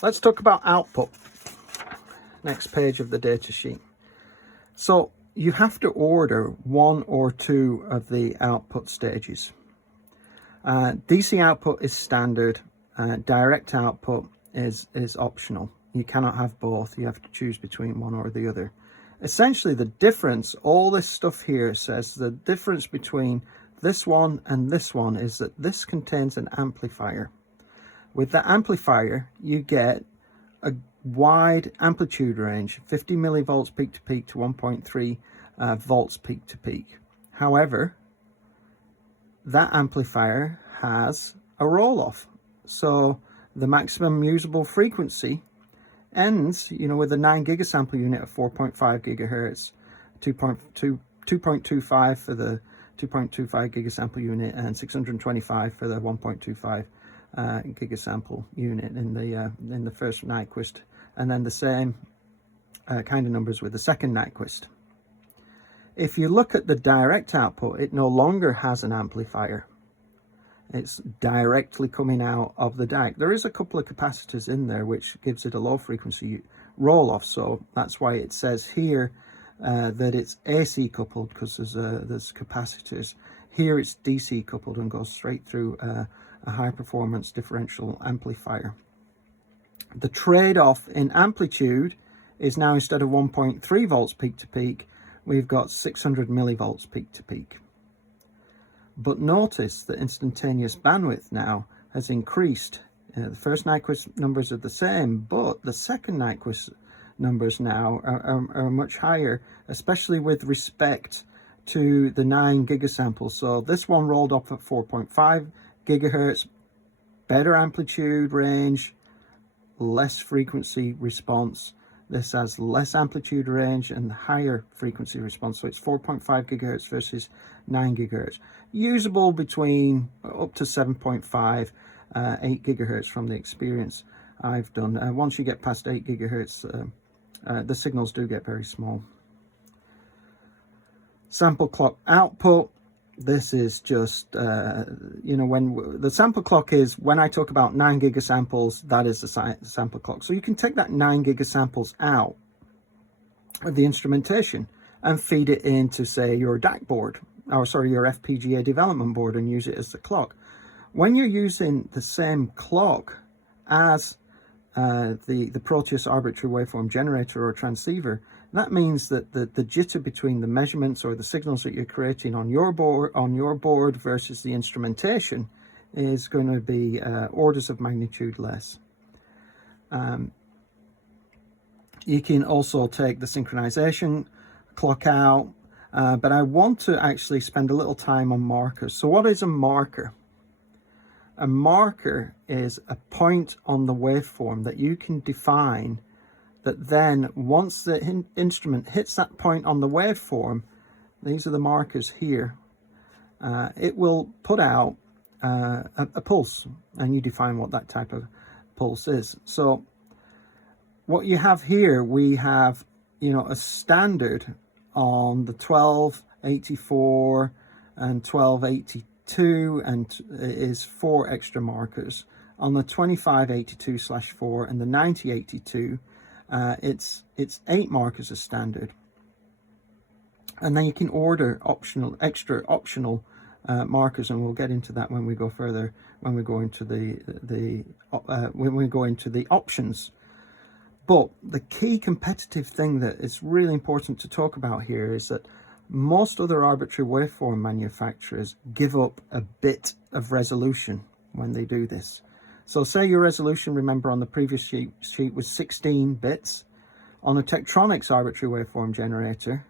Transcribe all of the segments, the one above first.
Let's talk about output. Next page of the data sheet. So you have to order one or two of the output stages. DC output is standard. Direct output is optional. You cannot have both. You have to choose between one or the other. Essentially, the difference, all this stuff here says the difference between this one and this one is that this contains an amplifier. With the amplifier, you get a wide amplitude range, 50 millivolts peak to peak to 1.3 volts peak to peak. However, that amplifier has a roll-off. So the maximum usable frequency ends, with a 9 gigasample unit of 4.5 gigahertz, 2.25 for the 2.25 gigasample unit, and 625 for the 1.25 gigasample unit in the first Nyquist, and then the same kind of numbers with the second Nyquist. If you look at the direct output, it no longer has an amplifier. It's directly coming out of the DAC. There is a couple of capacitors in there which gives it a low frequency roll off, so that's why it says here that it's AC coupled, because there's capacitors. Here it's DC coupled and goes straight through a high performance differential amplifier. The trade-off in amplitude is now, instead of 1.3 volts peak to peak, we've got 600 millivolts peak to peak. But notice the instantaneous bandwidth now has increased. The first Nyquist numbers are the same, but the second Nyquist numbers now are much higher, especially with respect to the 9 gigasamples. So this one rolled up at 4.5 gigahertz, better amplitude range, less frequency response. This has less amplitude range and higher frequency response. So it's 4.5 gigahertz versus 9 gigahertz. Usable between up to 7.5, 8 gigahertz from the experience I've done. Once you get past 8 gigahertz, the signals do get very small. Sample clock output. This is just, when the sample clock is, when I talk about 9 gigasamples, that is the sample clock. So you can take that 9 gigasamples out of the instrumentation and feed it into, say, your DAC board, or sorry, your FPGA development board, and use it as the clock. When you're using the same clock as the Proteus arbitrary waveform generator or transceiver, that means that the jitter between the measurements or the signals that you're creating on your board versus the instrumentation is going to be orders of magnitude less. You can also take the synchronization clock out, but I want to actually spend a little time on markers. So what is a marker? A marker is a point on the waveform that you can define, that then once the instrument hits that point on the waveform, these are the markers here, it will put out a pulse, and you define what that type of pulse is. So what you have here, we have a standard on the 1284 and 1282, and it is 4 extra markers. On the 2582/4 and the 9082, it's 8 markers as standard, and then you can order extra optional markers, and we'll get into that when we go further, when we go into the options. But the key competitive thing that is really important to talk about here is that most other arbitrary waveform manufacturers give up a bit of resolution when they do this. So say your resolution, remember on the previous sheet was 16 bits. On a Tektronix arbitrary waveform generator,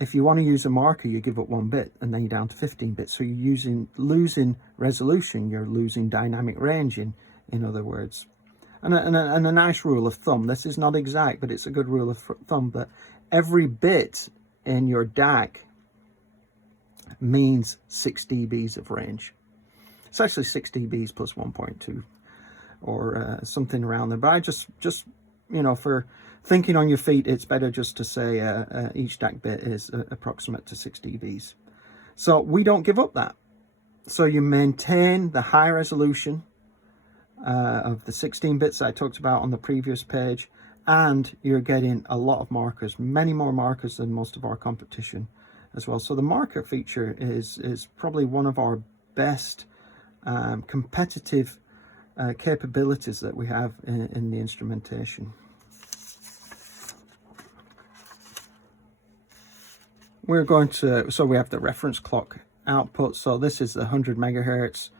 if you want to use a marker, you give up 1 bit, and then you're down to 15 bits. So you're losing resolution, you're losing dynamic range in other words. And a nice rule of thumb, this is not exact, but it's a good rule of thumb, that every bit in your DAC means 6 dBs of range. It's actually 6 dBs plus 1.2 or something around there. But I just for thinking on your feet, it's better just to say each DAC bit is approximate to 6 dBs. So we don't give up that. So you maintain the high resolution of the 16 bits I talked about on the previous page, and you're getting a lot of markers, many more markers than most of our competition as well. So the marker feature is probably one of our best competitive capabilities that we have in the instrumentation. We're going to, so we have the reference clock output. So this is the 100 megahertz,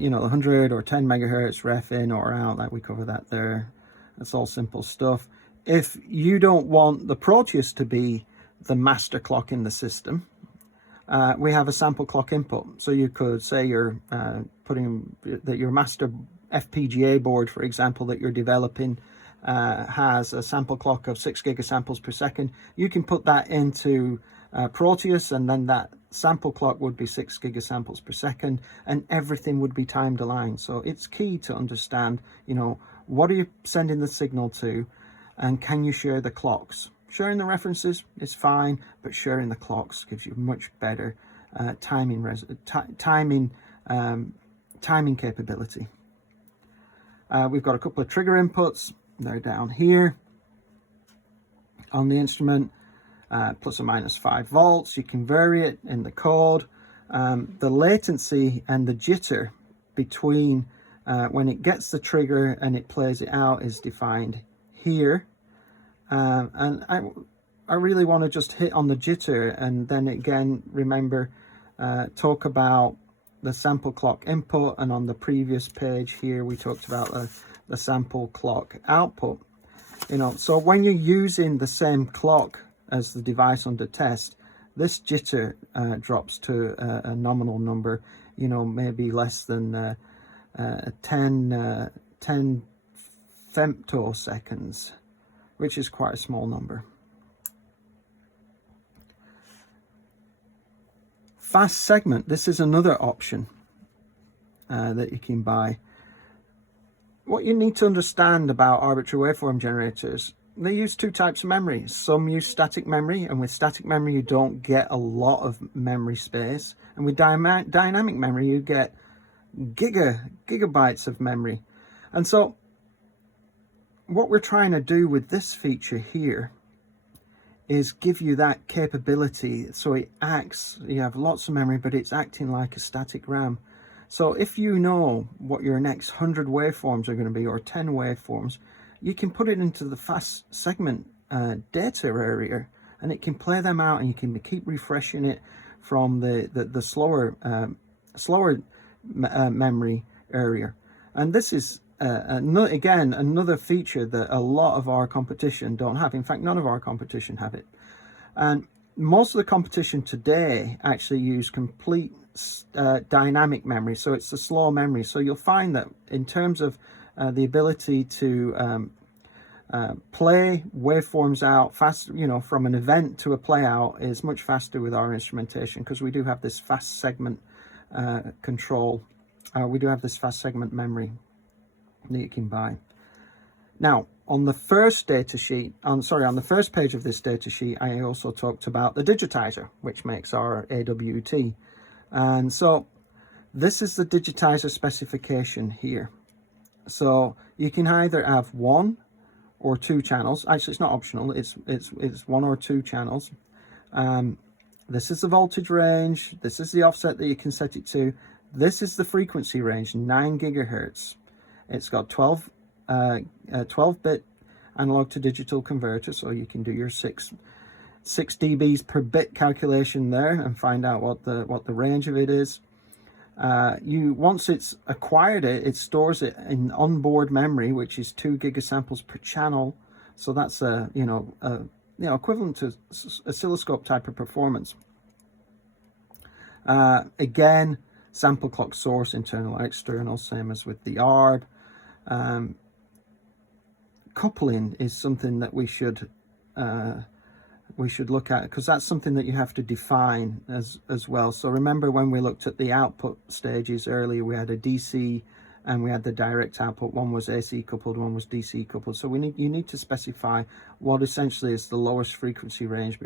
you know, 100 or 10 megahertz ref in or out, like we cover that there. That's all simple stuff. If you don't want the Proteus to be the master clock in the system, we have a sample clock input. So you could say you're putting that your master FPGA board, for example, that you're developing has a sample clock of 6 gigasamples per second. You can put that into Proteus, and then that sample clock would be 6 gigasamples per second, and everything would be timed aligned. So it's key to understand, you know, what are you sending the signal to, and can you share the clocks? Sharing the references is fine, but sharing the clocks gives you much better timing capability. We've got a couple of trigger inputs. They're down here on the instrument, plus or minus 5 volts. You can vary it in the code. The latency and the jitter between when it gets the trigger and it plays it out is defined here. And I really want to just hit on the jitter, and then again, remember, talk about the sample clock input, and on the previous page here we talked about the sample clock output. You know, so when you're using the same clock as the device under test, this jitter drops to a nominal number, you know, maybe less than 10 femtoseconds, which is quite a small number. Fast segment, this is another option that you can buy. What you need to understand about arbitrary waveform generators, they use two types of memory. Some use static memory, and with static memory you don't get a lot of memory space, and with dynamic memory you get gigabytes of memory. And so what we're trying to do with this feature here is give you that capability, so it acts, you have lots of memory, but it's acting like a static RAM. So if you know what your next 100 waveforms are going to be, or 10 waveforms, you can put it into the fast segment data area, and it can play them out, and you can keep refreshing it from the slower memory area. And this is again another feature that a lot of our competition don't have. In fact, none of our competition have it, and most of the competition today actually use complete dynamic memory, so it's the slow memory. So you'll find that in terms of the ability to play waveforms out fast, you know, from an event to a play out is much faster with our instrumentation, because we do have this fast segment control. We do have this fast segment memory that you can buy. Now, on the first data sheet, on the first page of this data sheet, I also talked about the digitizer, which makes our AWT. And so this is the digitizer specification here. So you can either have 1 or 2 channels. Actually, it's not optional. It's 1 or 2 channels. This is the voltage range. This is the offset that you can set it to. This is the frequency range, 9 gigahertz. It's got 12-bit analog to digital converter, so you can do your 6 dBs per bit calculation there and find out what the range of it is. Once it's acquired it stores it in onboard memory, which is 2 gigasamples per channel. So that's equivalent to oscilloscope type of performance. Again, sample clock source, internal or external, same as with the ARB. Coupling is something that we should look at, because that's something that you have to define as well. So remember, when we looked at the output stages earlier, we had a DC and we had the direct output. One was AC coupled, one was DC coupled. So you need to specify what essentially is the lowest frequency range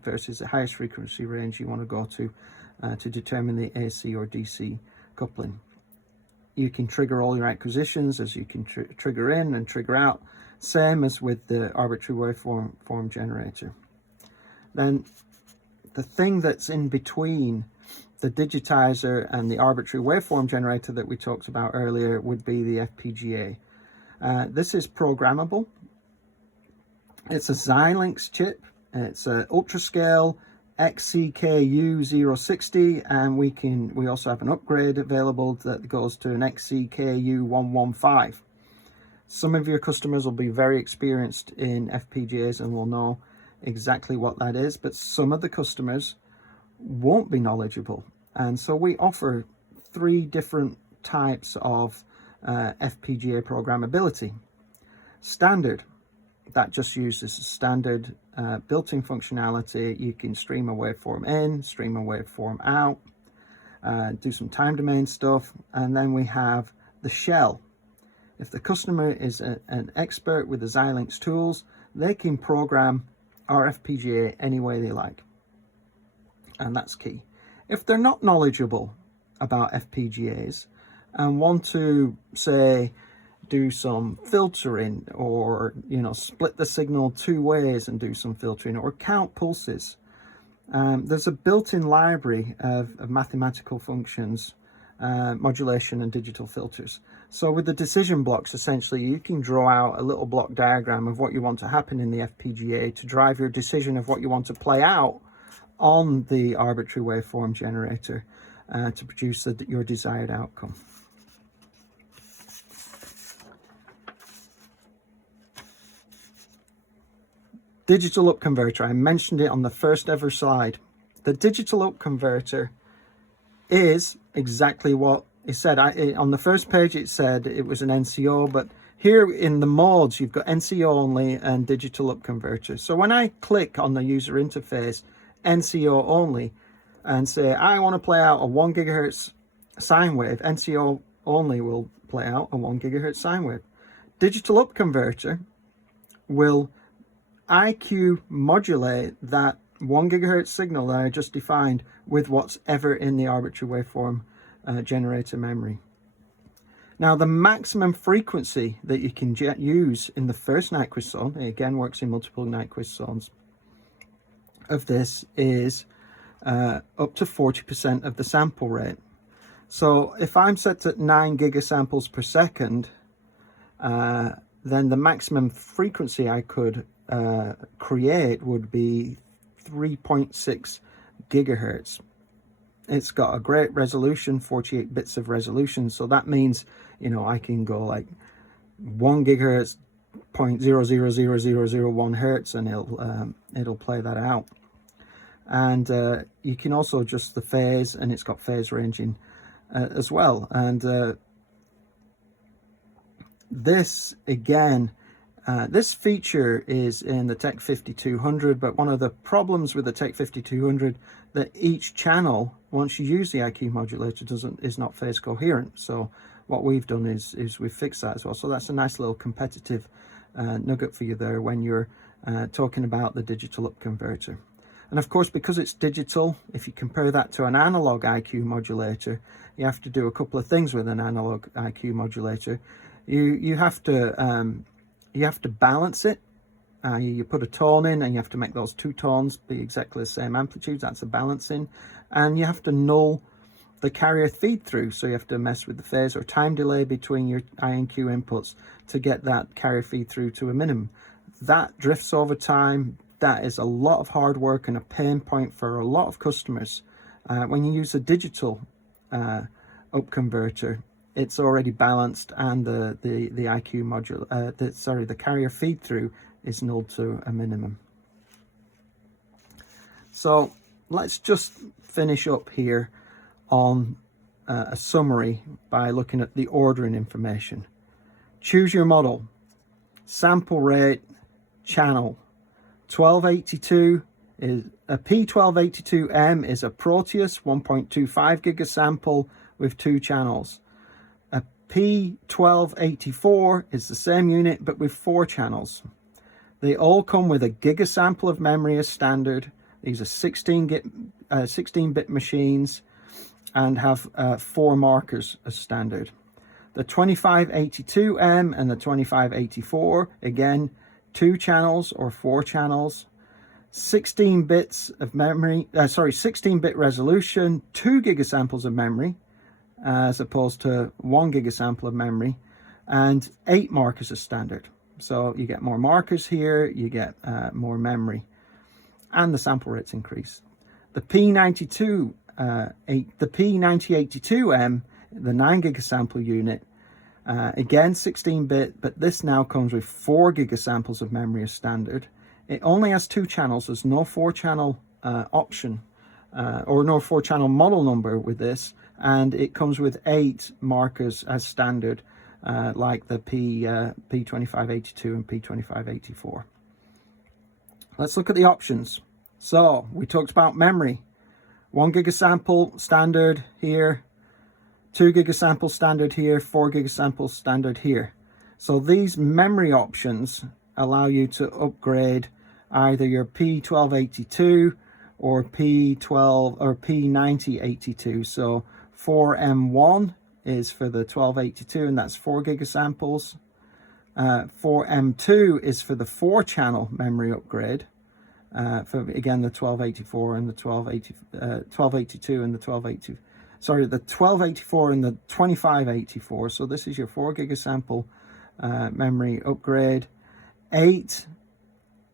versus the highest frequency range you want to go to determine the AC or DC coupling. you can trigger all your acquisitions as you can trigger in and trigger out, same as with the arbitrary waveform generator. Then the thing that's in between the digitizer and the arbitrary waveform generator that we talked about earlier would be the FPGA. This is programmable. It's a Xilinx chip. It's an ultra-scale XCKU060, and we also have an upgrade available that goes to an XCKU115. Some of your customers will be very experienced in FPGAs and will know exactly what that is, but some of the customers won't be knowledgeable. And so we offer 3 different types of FPGA programmability. Standard, that just uses standard built-in functionality. You can stream a waveform in, stream a waveform out, do some time domain stuff. And then we have the shell. If the customer is an expert with the Xilinx tools, they can program our FPGA any way they like. And that's key. If they're not knowledgeable about FPGAs and want to, say, do some filtering, or split the signal 2 ways and do some filtering, or count pulses, there's a built-in library of mathematical functions, modulation and digital filters. So with the decision blocks, essentially you can draw out a little block diagram of what you want to happen in the FPGA to drive your decision of what you want to play out on the arbitrary waveform generator to produce your desired outcome. Digital up converter, I mentioned it on the first ever slide. The digital up converter is exactly what it said. On the first page it said it was an NCO, but here in the modes you've got NCO only and digital up converter. So when I click on the user interface NCO only and say I want to play out a 1 gigahertz sine wave, NCO only will play out a 1 gigahertz sine wave. Digital up converter will IQ modulate that 1 gigahertz signal that I just defined with what's ever in the arbitrary waveform generator memory. Now the maximum frequency that you can use in the first Nyquist zone, it again works in multiple Nyquist zones, of this is up to 40% of the sample rate. So if I'm set at 9 gigasamples per second, then the maximum frequency I could create would be 3.6 gigahertz. It's got a great resolution, 48 bits of resolution, so that means I can go like 1 gigahertz 0.000001 hertz and it'll play that out. And you can also adjust the phase, and it's got phase ranging as well. And this again, this feature is in the TEC 5200, but one of the problems with the TEC 5200 that each channel, once you use the IQ modulator, is not phase coherent. So what we've done is we've fixed that as well. So that's a nice little competitive nugget for you there when you're talking about the digital up converter. And of course, because it's digital, if you compare that to an analog IQ modulator, you have to do a couple of things with an analog IQ modulator. You have to balance it. You put a tone in and you have to make those 2 tones be exactly the same amplitude. That's a balancing. And you have to null the carrier feed through. So you have to mess with the phase or time delay between your INQ inputs to get that carrier feed through to a minimum. That drifts over time. That is a lot of hard work and a pain point for a lot of customers. When you use a digital up converter, it's already balanced, and the IQ module, the carrier feed through is nulled to a minimum. So let's just finish up here on a summary by looking at the ordering information. Choose your model, sample rate, channel. 1282 is a P1282M is a Proteus 1.25 gigasample with 2 channels. A P1284 is the same unit but with 4 channels. They all come with a gigasample of memory as standard. These are 16-bit machines and have 4 markers as standard. The 2582M and the 2584, again, 2 channels or 4 channels, 16 bits of memory, 16-bit resolution, 2 gigasamples of memory, as opposed to 1 gigasample of memory, and 8 markers as standard. So you get more markers here, you get more memory, and the sample rates increase. The P9082M, the 9 gigasample unit, again 16-bit, but this now comes with 4 gigasamples of memory as standard. It only has 2 channels. There's no 4-channel option or no 4-channel model number with this, and it comes with 8 markers as standard, like the P2582 and P2584. Let's look at the options. So we talked about memory. 1 gigasample standard here, 2 gigasample standard here, 4 gigasample standard here. So these memory options allow you to upgrade either your P1282 or P12 or P9082. So 4M1 is for the 1282, and that's 4 gigasamples. 4M2 is for the 4-channel memory upgrade, for again the 1284 and the 1282 and the 1282. Sorry, the 1284 and the 2584. So this is your 4 gigasample memory upgrade. 8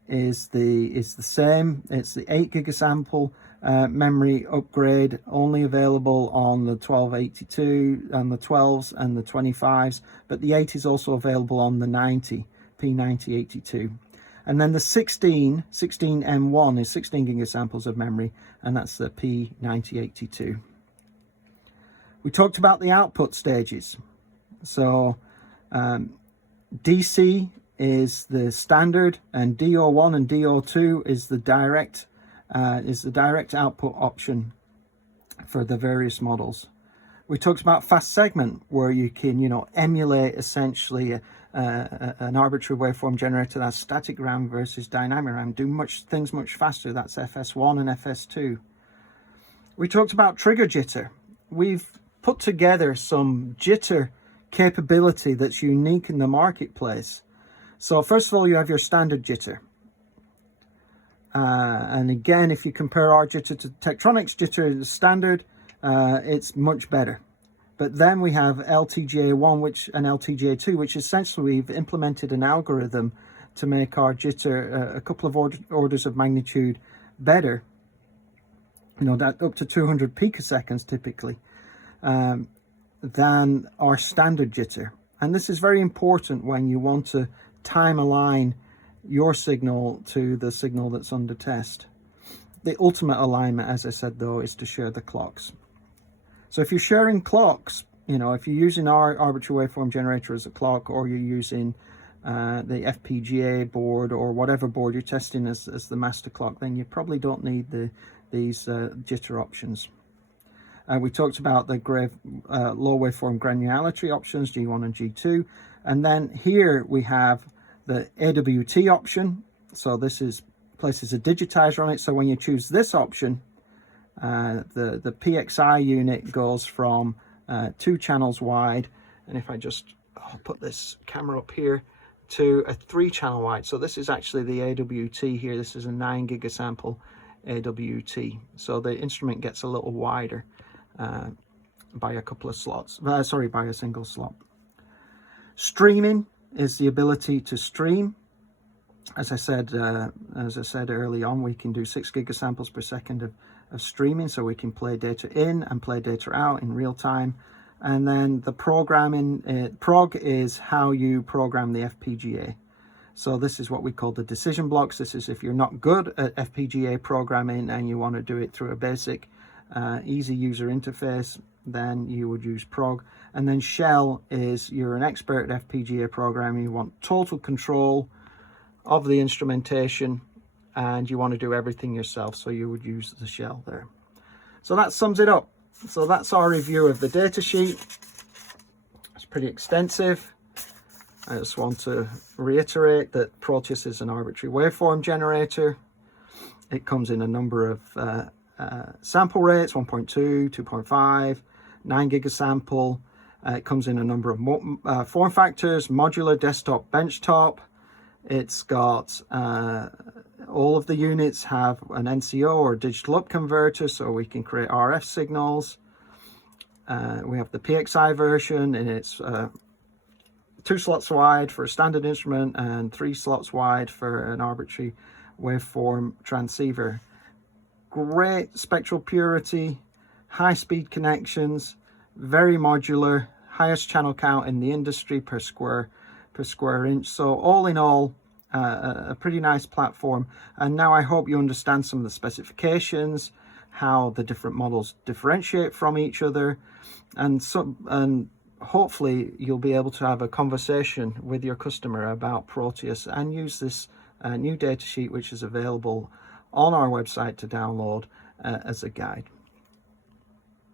is the same. It's the 8 gigasample memory upgrade, only available on the 1282 and the 12s and the 25s, but the 8 is also available on the 90 P9082. And then the 16M1 is 16 gigasamples of memory, and that's the P9082. We talked about the output stages. So DC is the standard, and DO1 and DO2 is the direct output option for the various models. We talked about fast segment, where you can emulate essentially an arbitrary waveform generator that's static RAM versus dynamic RAM, do things much faster. That's FS1 and FS2. We talked about trigger jitter. We've put together some jitter capability that's unique in the marketplace. So first of all, you have your standard jitter. And again, if you compare our jitter to Tektronix jitter standard, it's much better. But then we have LTGA1 and LTGA2, which essentially we've implemented an algorithm to make our jitter a couple of orders of magnitude better. That up to 200 picoseconds typically, than our standard jitter. And this is very important when you want to time align your signal to the signal that's under test. The ultimate alignment, as I said though, is to share the clocks. So if you're sharing clocks, if you're using our arbitrary waveform generator as a clock, or you're using the FPGA board or whatever board you're testing as the master clock, then you probably don't need these jitter options. We talked about the low waveform granularity options, G1 and G2. And then here we have the AWT option. So this places a digitizer on it. So when you choose this option, the PXI unit goes from 2 channels wide. And if I just put this camera up here, to a 3-channel wide. So this is actually the AWT here. This is a 9 gigasample AWT. So the instrument gets a little wider by a couple of slots. By a single slot. Streaming is the ability to stream. As I said early on, we can do 6 gigasamples per second of streaming, so we can play data in and play data out in real time. And then the programming, prog is how you program the FPGA. So this is what we call the decision blocks. This is if you're not good at FPGA programming and you want to do it through a basic, easy user interface, then you would use prog. And then shell is you're an expert at FPGA programming, you want total control of the instrumentation, and you want to do everything yourself, so you would use the shell there. So that sums it up. So that's our review of the data sheet. It's pretty extensive. I just want to reiterate that Proteus is an arbitrary waveform generator. It comes in a number of sample rates, 1.2, 2.5, 9 gigasample, It comes in a number of form factors: modular, desktop, benchtop. It's got all of the units have an NCO or digital up converter, so we can create RF signals. We have the PXI version, and it's 2 slots wide for a standard instrument and 3 slots wide for an arbitrary waveform transceiver. Great spectral purity, high speed connections, very modular, highest channel count in the industry per square inch. So all in all, a pretty nice platform. And now I hope you understand some of the specifications, how the different models differentiate from each other, and hopefully you'll be able to have a conversation with your customer about Proteus and use this new datasheet, which is available on our website to download as a guide.